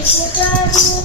It's the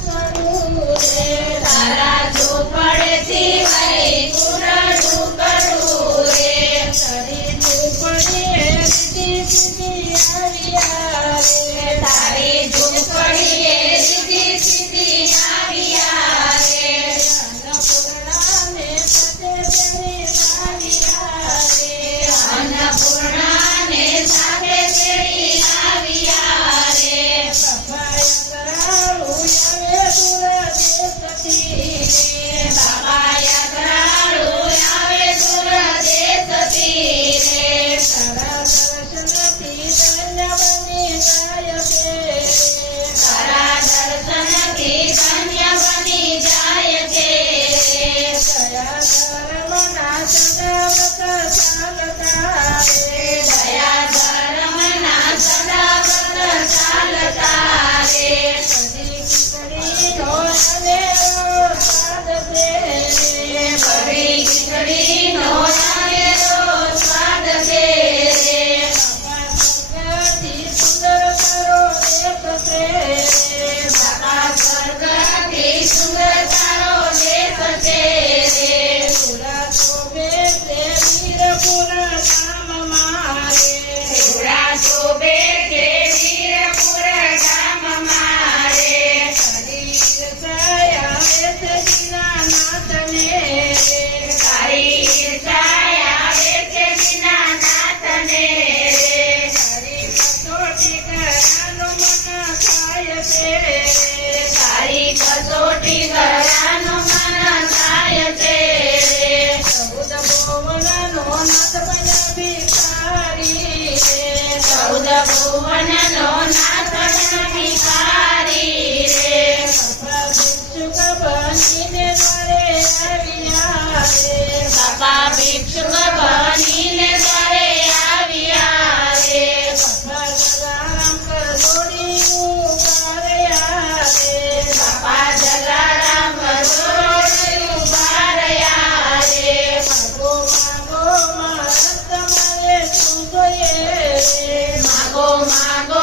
સોટી દયાનું મન થાય છે. ચૌદ ભુવનનો નાથ ભિખારી રે ચૌદ ભુવનનો નાથ ભિક્ષુક બનીને રે બાપા ભિક્ષુક Oh my God.